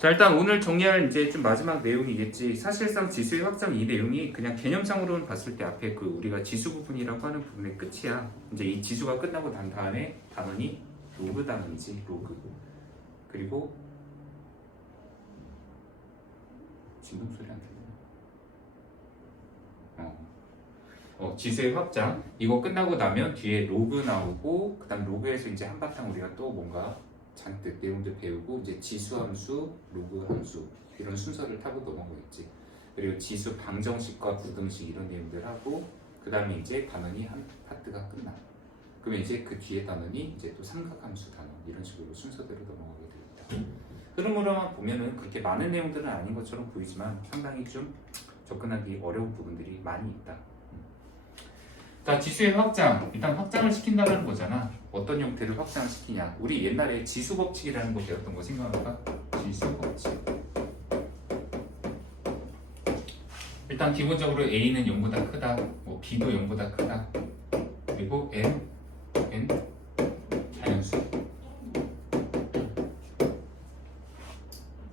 자, 일단 오늘 정리할 이제 좀 마지막 내용이겠지. 사실상 지수의 확장 이 내용이 그냥 개념상으로는 봤을 때 앞에 그 우리가 지수 부분이라고 하는 부분의 끝이야. 이제 이 지수가 끝나고 난 다음에 단원이 로그 단원이지, 로그. 그리고 진동 소리 안 들리네. 지수의 확장 이거 끝나고 나면 뒤에 로그 나오고 그다음 로그에서 이제 한바탕 우리가 또 뭔가 잔뜩 내용들 배우고 이제 지수 함수, 로그 함수 이런 순서를 타고 넘어가겠지. 그리고 지수 방정식과 부등식 이런 내용들 하고 그 다음에 이제 단원이 한 파트가 끝나. 그러면 이제 그 뒤에 단원이 이제 또 삼각함수 단원 이런 식으로 순서대로 넘어가게 됩니다. 흐름으로만 보면은 그렇게 많은 내용들은 아닌 것처럼 보이지만 상당히 좀 접근하기 어려운 부분들이 많이 있다. 자, 지수의 확장. 일단 확장을 시킨다는 거잖아. 어떤 형태를 확장시키냐. 우리 옛날에 지수 법칙이라는 거 배웠던 거 생각할까? 지수 법칙. 일단 기본적으로 A는 0보다 크다. 뭐 B도 0보다 크다. 그리고 N 자연수.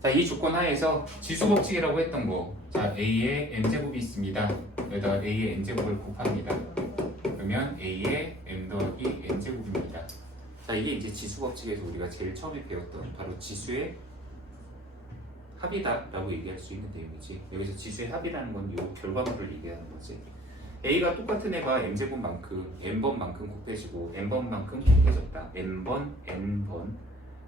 자, 이 조건 하에서 지수 법칙이라고 했던 거. 자, A의 N제곱이 있습니다. 여기다가 A의 N제곱을 곱합니다. 그러면 A의 M 더하기 N제곱입니다. 자, 이게 이제 지수 법칙에서 우리가 제일 처음에 배웠던 바로 지수의 합이다라고 얘기할 수 있는 내용이지. 여기서 지수의 합이라는 건 요 결과물을 얘기하는 거지. A가 똑같은 애가 M제곱만큼 N번만큼 곱해지고 N번만큼 곱해졌다. N번, N번.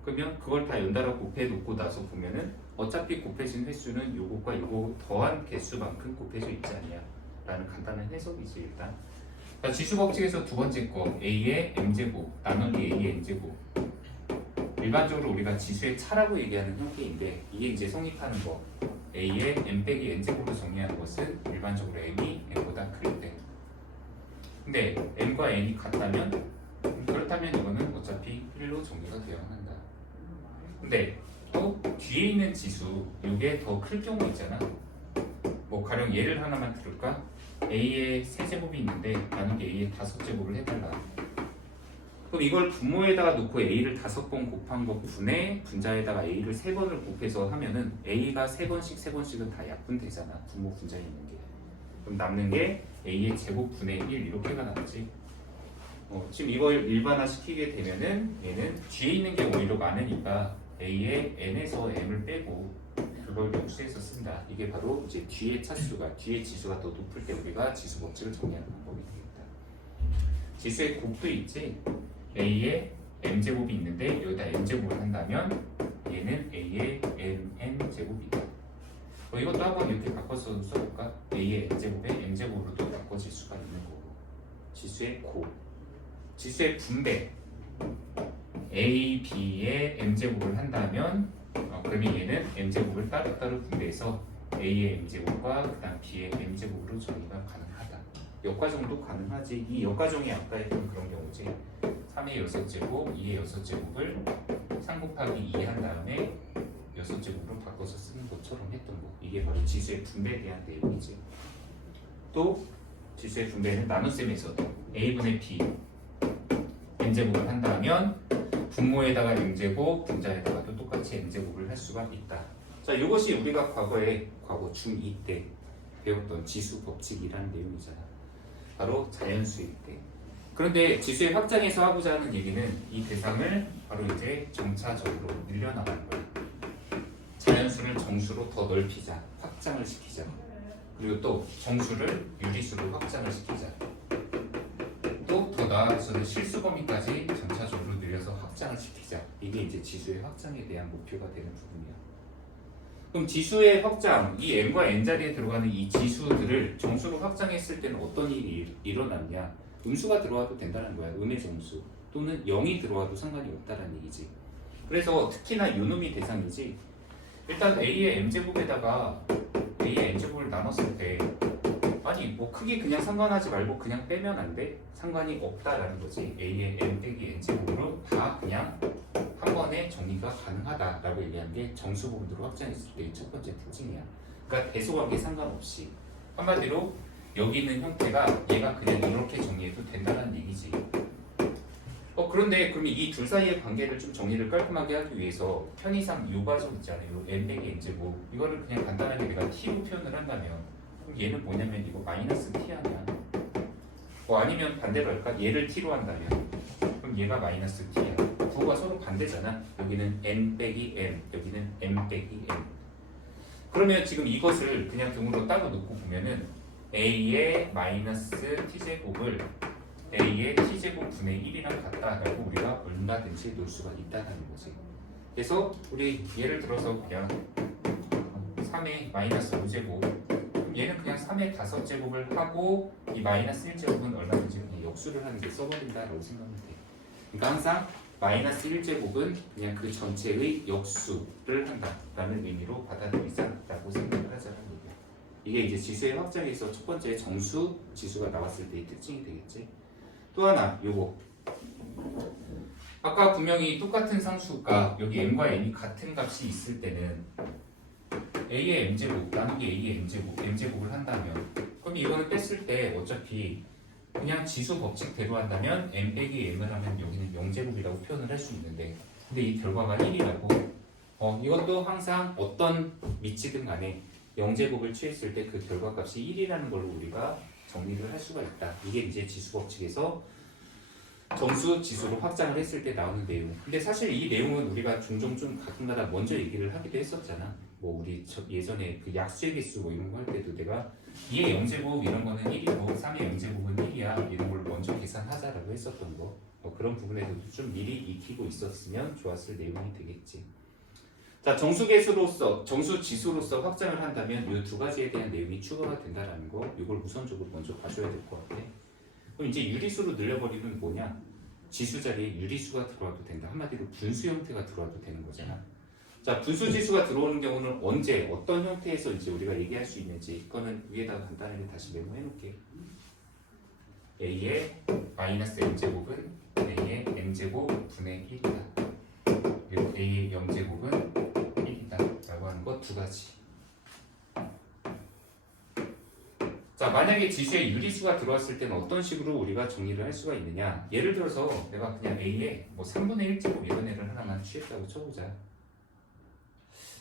그러면 그걸 다 연달아 곱해놓고 나서 보면은 어차피 곱해진 횟수는 요것과 요거 더한 개수만큼 곱해져 있지 않냐 라는 간단한 해석이지 일단. 자, 지수 법칙에서 두 번째 거 A의 M제곱 나누기 A의 N제곱. 일반적으로 우리가 지수의 차라고 얘기하는 형태인데 이게 이제 성립하는 거 A의 M 빼기 N제곱으로 정리하는 것은 일반적으로 M이 N보다 클 때. 근데 M과 N이 같다면 그렇다면 이거는 어차피 1로 정리가 되어야 한다. 근데 또 뒤에 있는 지수 이게 더 클 경우 있잖아. 뭐 가령 예를 하나만 들을까? A의 세제곱이 있는데 나누기 A의 5제곱을 해달라. 그럼 이걸 분모에다가 놓고 A를 5번 곱한 것 분에 분자에다가 A를 3번을 곱해서 하면은 A가 3번씩은 다 약분되잖아. 분모 분자에 있는 게. 그럼 남는 게 A의 제곱 분의 1 이렇게가 남지. 지금 이걸 일반화시키게 되면은 얘는 뒤에 있는 게 오히려 많으니까 A의 N에서 M을 빼고 그걸 역수해서 쓴다. 이게 바로 이제 뒤에 차수가, 뒤에 지수가 더 높을 때 우리가 지수 법칙을 정리하는 방법이 되겠다. 지수의 곱도 있지. A의 M제곱이 있는데 여기다 N제곱을 한다면 얘는 A의 MN제곱이다. 이것도 한번 이렇게 바꿔서 써볼까? A의 N제곱에 M제곱으로도 바꿔질 수가 있는 거고. 지수의 곱. 지수의 분배. A, B의 M제곱을 한다면 그러면 얘는 M제곱을 따로따로 분배해서 A의 M제곱과 그 다음 B의 M제곱으로 정리가 가능하다. 역과정도 가능하지. 이 역과정이 아까 했던 그런 경우지. 3의 6제곱, 2의 6제곱을 3 곱하기 2 한 다음에 6제곱으로 바꿔서 쓰는 것처럼 했던 거. 이게 바로 지수의 분배에 대한 내용이지. 또 지수의 분배는 나눗셈에서도 A분의 B N제곱을 한다면 분모에다가 M제곱, 분자에다가도 똑같이 N제곱을 할 수가 있다. 자, 이것이 우리가 과거 중2 때 배웠던 지수 법칙이라는 내용이잖아. 바로 자연수일 때. 그런데 지수의 확장에서 하고자 하는 얘기는 이 대상을 바로 이제 점차적으로 늘려나가는 거야. 자연수를 정수로 더 넓히자, 확장을 시키자. 그리고 또 정수를 유리수로 확장을 시키자. 또 더 나아가서는 실수 범위까지 점차적으로 늘려서 확장을 시키자. 이게 이제 지수의 확장에 대한 목표가 되는 부분이야. 그럼 지수의 확장, 이 M과 N 자리에 들어가는 이 지수들을 정수로 확장했을 때는 어떤 일이 일어났냐? 음수가 들어와도 된다는 거야. 음의 정수. 또는 0이 들어와도 상관이 없다는 얘기지. 그래서 특히나 요놈이 대상이지. 일단 A의 M제곱에다가 A의 N제곱을 나눴을 때 아니 뭐 크게 그냥 상관하지 말고 그냥 빼면 안 돼? 상관이 없다라는 거지. A의 M 빼기 N제곱으로 다 그냥 한 번에 정리가 가능하다라고 얘기한 게 정수 부분으로 확장했을 때의 첫 번째 특징이야. 그러니까 대소관계 상관없이 한마디로 여기 있는 형태가 얘가 그냥 이렇게 정리해도 된다는 얘기지. 그런데 그러면 이 둘 사이의 관계를 좀 정리를 깔끔하게 하기 위해서 편의상 요 과정 있잖아요. n 빼기 n제곱 이거를 그냥 간단하게 내가 t로 표현을 한다면 그럼 얘는 뭐냐면 이거 마이너스 t 아니야. 아니면 반대로 할까? 얘를 t로 한다면 그럼 얘가 마이너스 t야. 부호가 서로 반대잖아. 여기는 n 빼기 n, 여기는 m 빼기 n. 그러면 지금 이것을 그냥 등으로 따로 놓고 보면은 a의 마이너스 t제곱을 a의 t제곱 분의 1이랑 같다라고 우리가 얼마든지 놓을 수가 있다는 거지. 그래서 우리 예를 들어서 그냥 3의 마이너스 5제곱 얘는 그냥 3의 5제곱을 하고 이 마이너스 1제곱은 얼마든지 그냥 역수를 하는 게 써버린다라고 생각하면 돼. 그러니까 항상 마이너스 1제곱은 그냥 그 전체의 역수를 한다라는 의미로 받아들이자라고 생각을 하자는 얘기야. 이게 이제 지수의 확장에서 첫 번째 정수 지수가 나왔을 때의 특징이 되겠지. 또 하나 요거 아까 분명히 똑같은 상수가 여기 m과 n이 같은 값이 있을 때는 a의 m제곱 나누기 a의 m제곱을 한다면 그럼 이거는 뺐을 때 어차피 그냥 지수 법칙대로 한다면 m 빼기 m을 하면 여기는 0제곱이라고 표현을 할 수 있는데 근데 이 결과가 1이라고 이것도 항상 어떤 미치든 간에 0제곱을 취했을 때 그 결과값이 1이라는 걸로 우리가 정리를 할 수가 있다. 이게 이제 지수 법칙에서 정수 지수로 확장을 했을 때 나오는 내용. 근데 사실 이 내용은 우리가 종종 좀 가끔가다 먼저 얘기를 하기도 했었잖아. 뭐 우리 예전에 그 약수의 개수 뭐 이런 거 할 때도 내가 2의 0제곱 이런 거는 1이고 3의 0제곱은 1이야 이런 걸 먼저 계산하자라고 했었던 거. 그런 부분에서도 좀 미리 익히고 있었으면 좋았을 내용이 되겠지. 자, 정수계수로서 정수 지수로서 확장을 한다면 이 두 가지에 대한 내용이 추가가 된다라는 거. 이걸 우선적으로 먼저 봐줘야 될 것 같아. 그럼 이제 유리수로 늘려버리면 뭐냐? 지수 자리에 유리수가 들어와도 된다. 한마디로 분수 형태가 들어와도 되는 거잖아. 자, 분수 지수가 들어오는 경우는 언제, 어떤 형태에서 이제 우리가 얘기할 수 있는지 이거는 위에다가 간단하게 다시 메모해 놓을게. a의 마이너스 m제곱은 a의 m제곱 분의 1이다. 그리고 a의 0제곱은 1이다. 라고 하는 거 두 가지. 자, 만약에 지수에 유리수가 들어왔을 때는 어떤 식으로 우리가 정리를 할 수가 있느냐? 예를 들어서 내가 그냥 a의 뭐 3분의 1제곱 이런 애를 하나만 취했다고 쳐보자.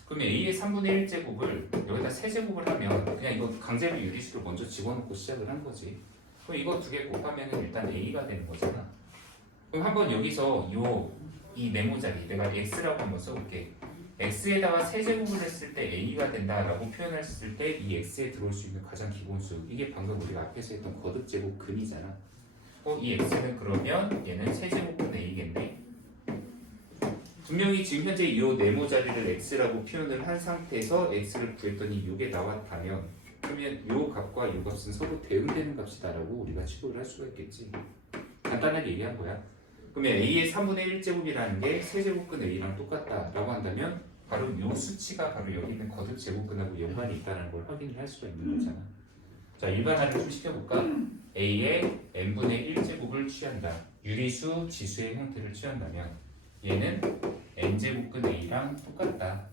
그러면 a의 3분의 1제곱을 여기다 세제곱을 하면 그냥 이거 강제로 유리수를 먼저 집어넣고 시작을 한 거지. 그럼 이거 두 개 곱하면 일단 a가 되는 거잖아. 그럼 한번 여기서 이 네모 자리 내가 x라고 한번 써볼게. x에다가 세제곱을 했을 때 a가 된다라고 표현했을 때 이 x에 들어올 수 있는 가장 기본수 이게 방금 우리가 앞에서 했던 거듭제곱 근이잖아. 이 x는 그러면 얘는 세제곱분 a겠네. 분명히 지금 현재 이 네모 자리를 x라고 표현을 한 상태에서 x를 구했더니 이게 나왔다면 그러면 이 값과 이 값은 서로 대응되는 값이다라고 우리가 취급을 할 수가 있겠지. 간단하게 얘기한 거야. 그러면 a의 3분의 1제곱이라는 게 세제곱근 a랑 똑같다라고 한다면 바로 이 수치가 바로 여기 있는 거듭 제곱근하고 연관이 있다는 걸 확인을 할 수가 있는 거잖아. 자, 일반화를 좀 시켜볼까? a의 n분의 1제곱을 취한다. 유리수 지수의 형태를 취한다면 얘는 n제곱근 a랑 똑같다.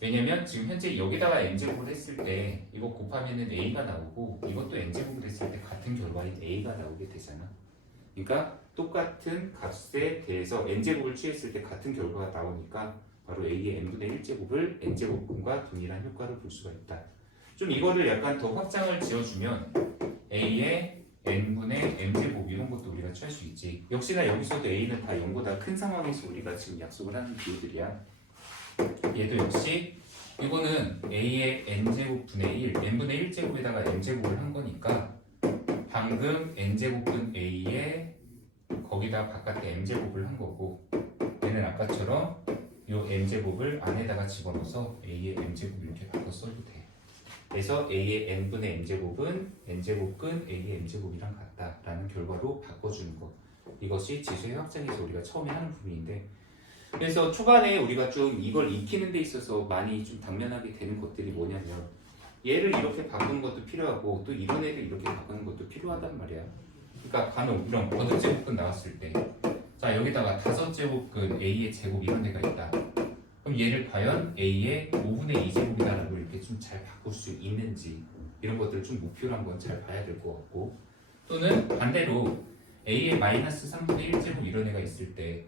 왜냐면 지금 현재 여기다가 n제곱을 했을 때 이거 곱하면은 a가 나오고 이것도 n제곱을 했을 때 같은 결과인 a가 나오게 되잖아. 그러니까 똑같은 값에 대해서 n제곱을 취했을 때 같은 결과가 나오니까 바로 a의 n분의 1제곱을 n제곱분과 동일한 효과를 볼 수가 있다. 좀 이거를 약간 더 확장을 지어주면 a의 n분의 m제곱 이런 것도 우리가 취할 수 있지. 역시나 여기서도 a는 다 0보다 큰 상황에서 우리가 지금 약속을 하는 비율들이야. 얘도 역시 이거는 a의 n제곱 분의 1, n분의 1제곱에다가 m제곱을 한 거니까 방금 n제곱분 a에 거기다 바깥에 m제곱을 한 거고 얘는 아까처럼 요 m제곱을 안에다가 집어넣어서 a의 m제곱 이렇게 바꿔 써도 돼. 그래서 a의 n분의 m제곱은 n제곱근 a의 m제곱이랑 같다라는 결과로 바꿔주는 것. 이것이 지수의 확장에서 우리가 처음에 하는 부분인데 그래서 초반에 우리가 좀 이걸 익히는 데 있어서 많이 좀 당면하게 되는 것들이 뭐냐면 얘를 이렇게 바꾸는 것도 필요하고 또 이런 애를 이렇게 바꾸는 것도 필요하단 말이야. 그러니까 간혹 이런 거듭제곱근 나왔을 때 자 여기다가 5제곱근 a의 제곱 이런 데가 있다. 그럼 얘를 과연 a의 5분의 2제곱이다라고 이렇게 좀 잘 바꿀 수 있는지 이런 것들을 좀 목표로 한번 잘 봐야 될 것 같고 또는 반대로 A의 마이너스 3분의 1제곱 이런 애가 있을 때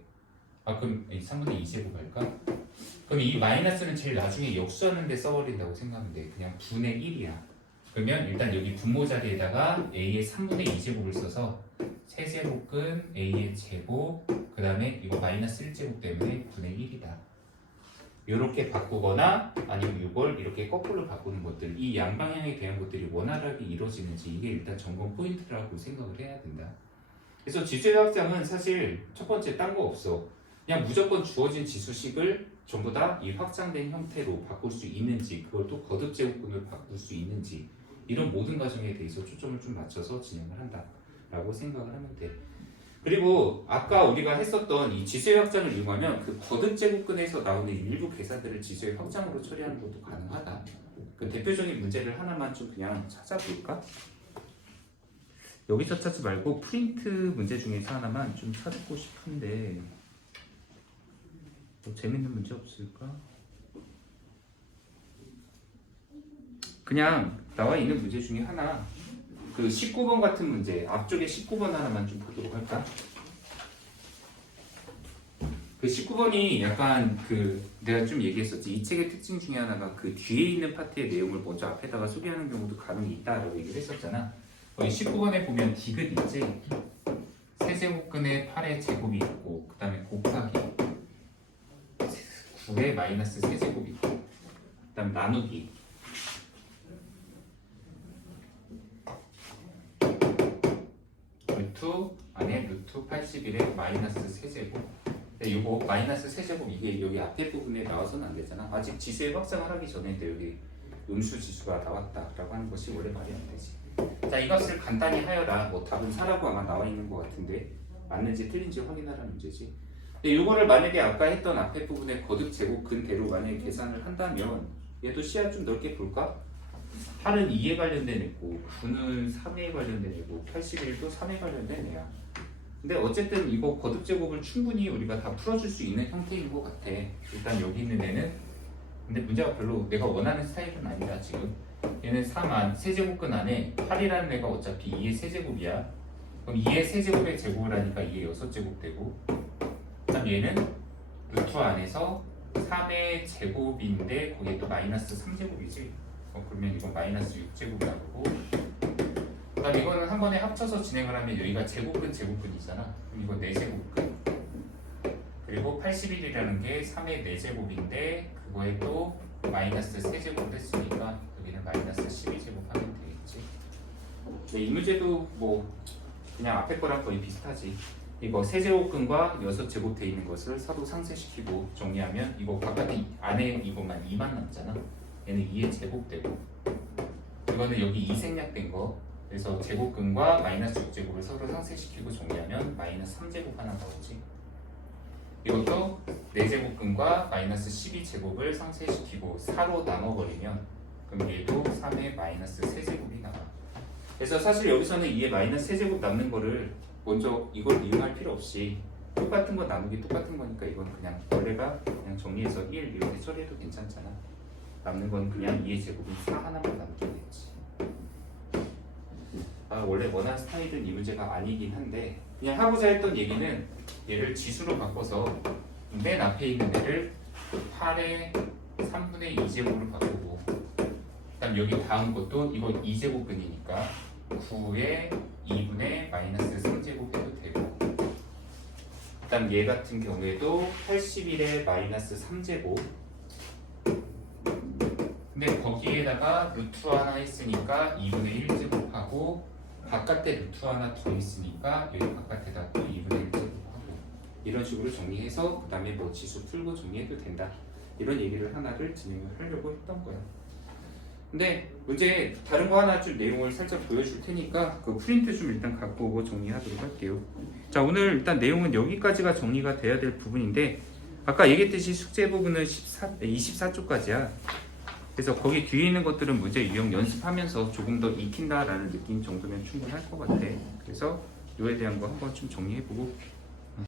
그럼 3분의 2제곱 할까? 그럼 이 마이너스는 제일 나중에 역수하는 데 써버린다고 생각하면 돼. 그냥 분의 1이야. 그러면 일단 여기 분모 자리에다가 A의 3분의 2제곱을 써서 세제곱근 A의 제곱 그 다음에 이거 마이너스 1제곱 때문에 분의 1이다. 이렇게 바꾸거나 아니면 이걸 이렇게 거꾸로 바꾸는 것들 이 양방향에 대한 것들이 원활하게 이루어지는지 이게 일단 점검 포인트라고 생각을 해야 된다. 그래서 지수의 확장은 사실 첫 번째 딴 거 없어. 그냥 무조건 주어진 지수식을 전부 다 이 확장된 형태로 바꿀 수 있는지 그걸 또 거듭 제곱근으로 바꿀 수 있는지 이런 모든 과정에 대해서 초점을 좀 맞춰서 진행을 한다라고 생각을 하면 돼. 그리고 아까 우리가 했었던 이 지수의 확장을 이용하면 그 거듭 제곱근에서 나오는 일부 계산들을 지수의 확장으로 처리하는 것도 가능하다. 그 대표적인 문제를 하나만 좀 그냥 찾아볼까? 여기서 찾지 말고 프린트 문제 중에서 하나만 좀 찾고 싶은데 뭐 재밌는 문제 없을까? 그냥 나와 있는 문제 중에 하나 그 19번 같은 문제 앞쪽에 19번 하나만 좀 보도록 할까? 그 19번이 약간 그 내가 좀 얘기했었지 이 책의 특징 중에 하나가 그 뒤에 있는 파트의 내용을 먼저 앞에다가 소개하는 경우도 간혹 있다라고 얘기를 했었잖아. 거기 19번에 보면 디귿 있지? 세제곱근에 8의 제곱이 있고 그 다음에 곱하기 9의 마이너스 세제곱이 있고 그 다음 나누기 루트 안에 루트 81의 마이너스 세제곱. 이거 마이너스 세제곱 이게 여기 앞에 부분에 나와서는 안 되잖아. 아직 지수의 확장을 하기 전에 여기 음수 지수가 나왔다라고 하는 것이 원래 말이 안 되지. 자, 이것을 간단히 하여라. 뭐 답은 4라고 아마 나와 있는 것 같은데 맞는지 틀린지 확인하라는 문제지. 근데 이거를 만약에 아까 했던 앞에 부분에 거듭 제곱 근대로 만약에 계산을 한다면 얘도 시야 좀 넓게 볼까? 8은 2에 관련된 애고 9는 3에 관련된 애고 81도 3에 관련된 애야. 근데 어쨌든 이거 거듭 제곱을 충분히 우리가 다 풀어줄 수 있는 형태인 것 같아. 일단 여기 있는 애는 근데 문제가 별로 내가 원하는 스타일은 아니다 지금. 얘는 3안 세제곱근 안에 8이라는 애가 어차피 2의 세제곱이야. 그럼 2의 세제곱의 제곱을 하니까 2의 6제곱 되고 그다음 얘는 루트 안에서 3의 제곱인데 거기에 또 마이너스 3제곱이지. 그러면 이건 마이너스 6제곱이라고. 그 다음 이거는 한 번에 합쳐서 진행을 하면 여기가 제곱근 제곱근이잖아. 그럼 이거 4제곱근. 그리고 81이라는 게 3의 4제곱인데 그거에 또 마이너스 3제곱 했으니까 여기는 마이너스 12제곱 하면 되겠지. 이 문제도 뭐 그냥 앞에 거랑 거의 비슷하지. 이거 세제곱근과 6제곱 돼 있는 것을 서로 상쇄시키고 정리하면 이거 바깥에 안에 이것만 2만 남잖아. 얘는 2의 제곱되고 이거는 여기 2 생략된 거. 그래서 제곱근과 마이너스 6제곱을 서로 상쇄시키고 정리하면 마이너스 3제곱 하나 나오지. 이것도 4제곱근과 마이너스 12제곱을 상쇄시키고 4로 나눠버리면 그럼 얘도 3의 마이너스 3제곱이 나와. 그래서 사실 여기서는 2의 마이너스 3제곱 남는 거를 먼저 이걸 이용할 필요 없이 똑같은 거 나누기 똑같은 거니까 이건 그냥 원래가 그냥 정리해서 1 이렇게 처리해도 괜찮잖아. 남는 건 그냥 2의 제곱은 4 하나만 남기면 되지. 원래 원하는 스타일은 이 문제가 아니긴 한데 그냥 하고자 했던 얘기는 얘를 지수로 바꿔서 맨 앞에 있는 애를 8의 3분의 2제곱으로 바꾸고 그 다음 여기 다음 것도 이거 2제곱근이니까 9의 2분의 마이너스 3제곱 해도 되고 그 다음 얘 같은 경우에도 81의 마이너스 3제곱 근데 거기에다가 루트 하나 했으니까 2분의 1제곱하고 바깥에 루트 하나 더 있으니까 여기 바깥에다 또 2분의 1제곱하고 이런 식으로 정리해서 그 다음에 뭐 지수 풀고 정리해도 된다 이런 얘기를 하나를 진행을 하려고 했던 거야. 근데 문제 다른 거 하나 좀 내용을 살짝 보여줄 테니까 그 프린트 좀 일단 갖고 오고 정리하도록 할게요. 자, 오늘 일단 내용은 여기까지가 정리가 돼야 될 부분인데 아까 얘기했듯이 숙제 부분은 24쪽까지야. 그래서 거기 뒤에 있는 것들은 문제 유형 연습하면서 조금 더 익힌다라는 느낌 정도면 충분할 것 같아. 그래서 이거에 대한 거 한번 좀 정리해보고